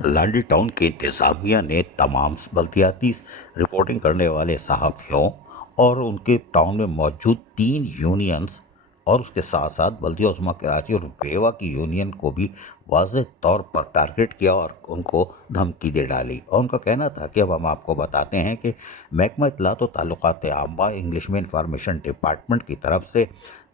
Landhi town کی انتظامیہ نے تمام بلدیاتی رپورٹنگ کرنے والے صحافیوں اور ان کے ٹاؤن میں موجود 3 یونینز اور اس کے ساتھ ساتھ بلدیہ عظمیٰ کراچی اور بیوا کی یونین کو بھی واضح طور پر ٹارگٹ کیا اور ان کو دھمکی دے ڈالی، اور ان کا کہنا تھا کہ اب ہم آپ کو بتاتے ہیں کہ محکمہ اطلاعات و تعلقات عامہ انگلش میں انفارمیشن ڈپارٹمنٹ کی طرف سے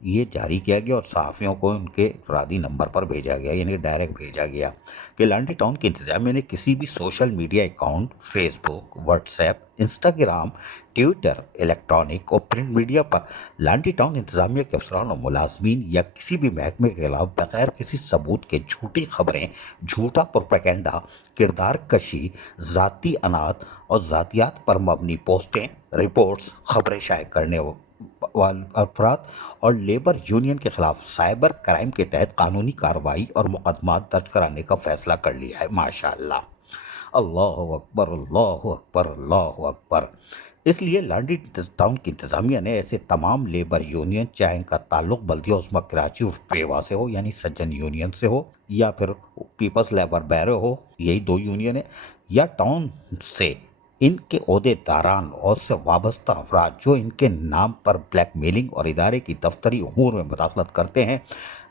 یہ جاری کیا گیا اور صحافیوں کو ان کے انفرادی نمبر پر بھیجا گیا، یعنی ڈائریکٹ بھیجا گیا کہ لانڈی ٹاؤن کی انتظامیہ نے کسی بھی social media account, Facebook, WhatsApp, Instagram, Twitter, electronic اور پرنٹ میڈیا پر لانڈی ٹاؤن انتظامیہ کے افسران اور ملازمین یا کسی بھی محکمے کے خلاف بغیر کسی ثبوت کے جھوٹی خبریں، جھوٹا پروپیگنڈا، کردار کشی، ذاتی انات اور ذاتیات پر مبنی پوسٹیں، رپورٹس، خبریں شائع کرنے افراد اور لیبر یونین کے خلاف سائبر کرائم کے تحت قانونی کارروائی اور مقدمات درج کرانے کا فیصلہ کر لیا ہے۔ ماشاءاللہ، اللہ اکبر، اللہ اکبر، اللہ اکبر۔ اس لیے لانڈی ٹاؤن کی انتظامیہ نے ایسے تمام لیبر یونین، چاہے ان کا تعلق بلدیہ عظمیٰ کراچی اور بیوا سے ہو یعنی سجن یونین سے ہو، یا پھر پیپلز لیبر بیرو ہو، یہی 2 یونین ہیں، یا ٹاؤن سے ان کے عہدے داران اور سے وابستہ افراد جو ان کے نام پر بلیک میلنگ اور ادارے کی دفتری امور میں مداخلت کرتے ہیں،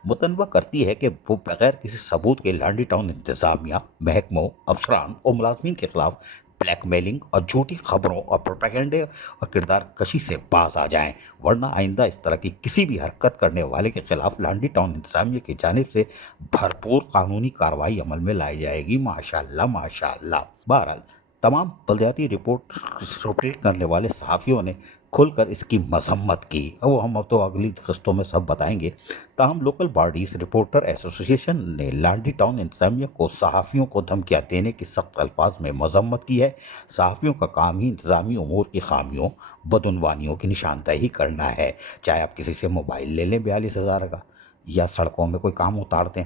متنوع کرتی ہے کہ وہ بغیر کسی ثبوت کے لانڈی ٹاؤن انتظامیہ، محکموں، افسران اور ملازمین کے خلاف بلیک میلنگ اور جھوٹی خبروں اور پروپیگنڈے اور کردار کشی سے باز آ جائیں، ورنہ آئندہ اس طرح کی کسی بھی حرکت کرنے والے کے خلاف لانڈی ٹاؤن انتظامیہ کی جانب سے بھرپور قانونی کارروائی عمل میں لائی جائے گی۔ ماشاءاللہ، ماشاءاللہ۔ بہرحال تمام بلدیاتی رپورٹ کرنے والے صحافیوں نے کھل کر اس کی مذمت کی، وہ ہم اب تو اگلی قسطوں میں سب بتائیں گے۔ تاہم لوکل باڈیز رپورٹر ایسوسی ایشن نے لانڈی ٹاؤن انتظامیہ کو صحافیوں کو دھمکیاں دینے کی سخت الفاظ میں مذمت کی ہے۔ صحافیوں کا کام ہی انتظامی امور کی خامیوں، بدعنوانیوں کی نشاندہی کرنا ہے، چاہے آپ کسی سے موبائل لے لیں 42,000 کا، یا سڑکوں میں کوئی کام اتار دیں،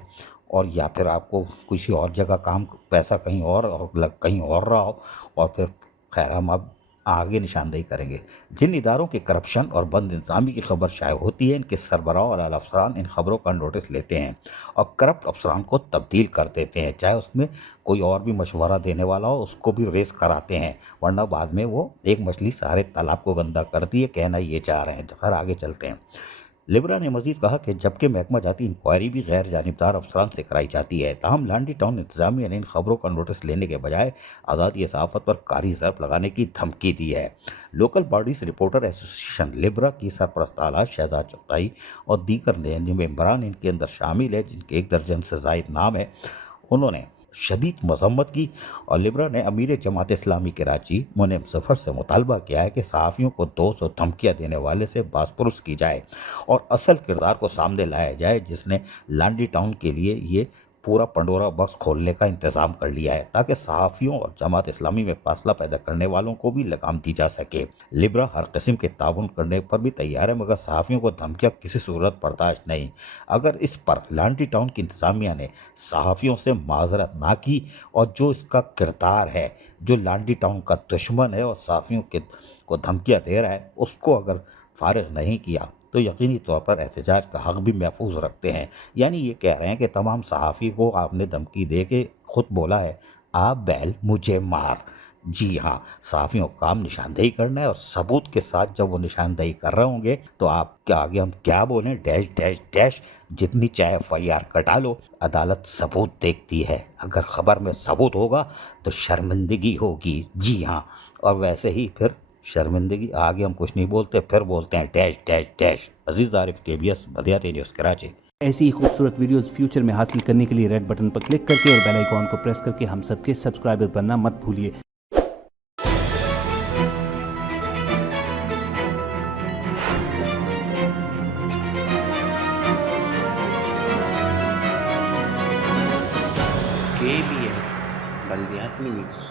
اور یا پھر آپ کو کسی اور جگہ کام، پیسہ کہیں اور رہا ہو، اور پھر خیر ہم اب آگے نشاندہی کریں گے۔ جن اداروں کے کرپشن اور بد انتظامی کی خبر شائع ہوتی ہے، ان کے سربراہ اور اعلیٰ افسران ان خبروں کا نوٹس لیتے ہیں اور کرپٹ افسران کو تبدیل کر دیتے ہیں، چاہے اس میں کوئی اور بھی مشورہ دینے والا ہو، اس کو بھی ریز کراتے ہیں، ورنہ بعد میں وہ ایک مچھلی سارے تالاب کو گندا کرتی ہے، کہنا یہ چاہ رہے ہیں۔ خیر آگے چلتے ہیں۔ لبرا نے مزید کہا کہ جبکہ محکمہ جاتی انکوائری بھی غیر جانبدار افسران سے کرائی جاتی ہے، تاہم لانڈی ٹاؤن انتظامیہ نے ان خبروں کا نوٹس لینے کے بجائے آزادی صحافت پر کاری ضرب لگانے کی دھمکی دی ہے۔ لوکل باڈیز رپورٹر ایسوسی ایشن لبرا کی سرپرست اعلیٰ شہزاد چغتائی اور دیگر ممبران ان کے اندر شامل ہیں، جن کے 1 درجن سے زائد نام ہے، انہوں نے شدید مذمت کی، اور لبرا نے امیر جماعت اسلامی کراچی منعم ظفر سے مطالبہ کیا ہے کہ صحافیوں کو دوش اور دھمکیاں دینے والے سے باز پرس کی جائے اور اصل کردار کو سامنے لایا جائے، جس نے لانڈی ٹاؤن کے لیے یہ پورا پنڈورا باکس کھولنے کا انتظام کر لیا ہے، تاکہ صحافیوں اور جماعت اسلامی میں فاصلہ پیدا کرنے والوں کو بھی لگام دی جا سکے۔ لبرا ہر قسم کے تعاون کرنے پر بھی تیار ہے، مگر صحافیوں کو دھمکیاں کسی صورت برداشت نہیں۔ اگر اس پر لانڈی ٹاؤن کی انتظامیہ نے صحافیوں سے معذرت نہ کی اور جو اس کا کردار ہے، جو لانڈی ٹاؤن کا دشمن ہے اور صحافیوں کو دھمکیاں دے رہا ہے، اس کو اگر فارغ نہیں کیا تو یقینی طور پر احتجاج کا حق بھی محفوظ رکھتے ہیں۔ یعنی یہ کہہ رہے ہیں کہ تمام صحافی کو آپ نے دھمکی دے کے خود بولا ہے، آپ بیل مجھے مار۔ جی ہاں، صحافیوں کا کام نشاندہی کرنا ہے، اور ثبوت کے ساتھ جب وہ نشاندہی کر رہے ہوں گے تو آپ کے آگے ہم کیا بولیں، ڈیش ڈیش ڈیش، جتنی چاہے FIR کٹا لو، عدالت ثبوت دیکھتی ہے، اگر خبر میں ثبوت ہوگا تو شرمندگی ہوگی۔ جی ہاں، اور ویسے ہی پھر شرمندگی، آگے ہم کچھ نہیں بولتے، پھر بولتے ہیں ڈیش ڈیش ڈیش۔ عزیز عارف KBS بلدیاتی نیوز کراچی۔ ایسی ہی خوبصورت ویڈیوز فیوچر میں حاصل کرنے کے لیے ریڈ بٹن پر کلک کر کے اور بیل آئیکن کو پریس کر کے ہم سب کے سبسکرائبر بننا مت بھولیے۔ KBS بلدیاتی نیوز۔